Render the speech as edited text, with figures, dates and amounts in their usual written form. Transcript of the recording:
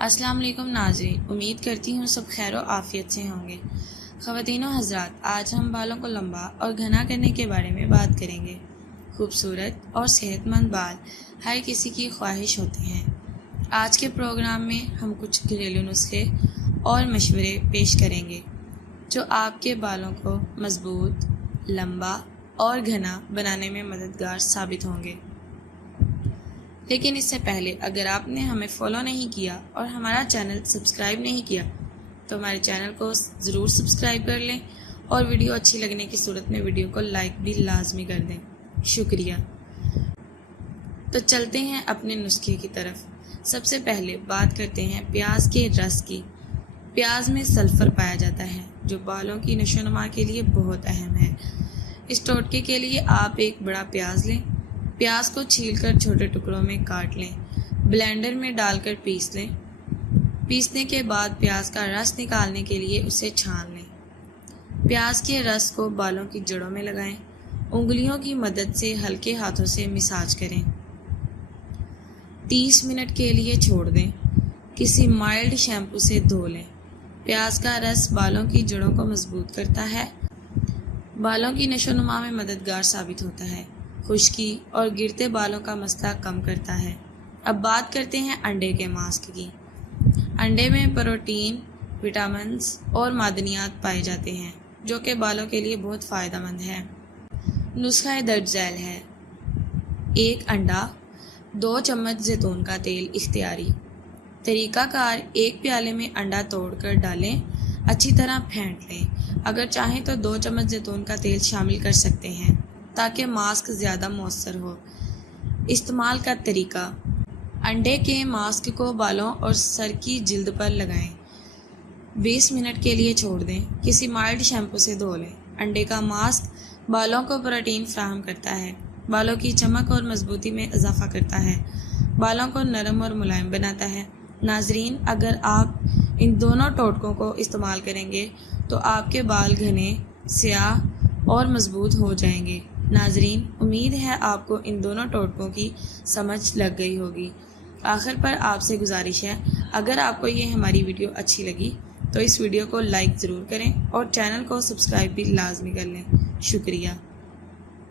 अस्सलाम वालेकुम नाज़रीन, उम्मीद करती हूँ सब खैर और आफियत से होंगे। ख़वातीन व हज़रात, आज हम बालों को लंबा और घना करने के बारे में बात करेंगे। खूबसूरत और सेहतमंद बाल हर किसी की ख्वाहिश होते हैं। आज के प्रोग्राम में हम कुछ घरेलू नुस्खे और मशवरे पेश करेंगे जो आपके बालों को मज़बूत, लंबा और घना बनाने में मददगार साबित होंगे। लेकिन इससे पहले अगर आपने हमें फॉलो नहीं किया और हमारा चैनल सब्सक्राइब नहीं किया तो हमारे चैनल को ज़रूर सब्सक्राइब कर लें और वीडियो अच्छी लगने की सूरत में वीडियो को लाइक भी लाजमी कर दें। शुक्रिया। तो चलते हैं अपने नुस्खे की तरफ। सबसे पहले बात करते हैं प्याज के रस की। प्याज में सल्फ़र पाया जाता है जो बालों की नशोनुमा के लिए बहुत अहम है। इस टोटके के लिए आप एक बड़ा प्याज लें, प्याज को छीलकर छोटे टुकड़ों में काट लें, ब्लेंडर में डालकर पीस लें। पीसने के बाद प्याज का रस निकालने के लिए उसे छान लें। प्याज के रस को बालों की जड़ों में लगाएं, उंगलियों की मदद से हल्के हाथों से मसाज करें। 30 मिनट के लिए छोड़ दें। किसी माइल्ड शैम्पू से धो लें। प्याज का रस बालों की जड़ों को मजबूत करता है, बालों की नशोनुमा में मददगार साबित होता है, खुश्की और गिरते बालों का मसला कम करता है। अब बात करते हैं अंडे के मास्क की। अंडे में प्रोटीन, विटामिन्स और मादनियात पाए जाते हैं जो कि बालों के लिए बहुत फ़ायदेमंद है। नुस्खा दर्द झैल है: 1 अंडा, 2 चम्मच जैतून का तेल इख्तियारी। तरीकाकार: 1 प्याले में अंडा तोड़कर डालें, अच्छी तरह फेंट लें। अगर चाहें तो 2 चम्मच जैतून का तेल शामिल कर सकते हैं ताकि मास्क ज़्यादा मौसर हो। इस्तेमाल का तरीका: अंडे के मास्क को बालों और सर की जिल्द पर लगाएं। 20 मिनट के लिए छोड़ दें। किसी माइल्ड शैम्पू से धो लें। अंडे का मास्क बालों को प्रोटीन फराहम करता है, बालों की चमक और मजबूती में इजाफा करता है, बालों को नरम और मुलायम बनाता है। नाजरीन, अगर आप इन दोनों टोटकों को इस्तेमाल करेंगे तो आपके बाल घने, स्याह और मजबूत हो जाएंगे। नाजरीन, उम्मीद है आपको इन दोनों टोटकों की समझ लग गई होगी। आखिर पर आपसे गुजारिश है, अगर आपको ये हमारी वीडियो अच्छी लगी तो इस वीडियो को लाइक ज़रूर करें और चैनल को सब्सक्राइब भी लाजमी कर लें। शुक्रिया।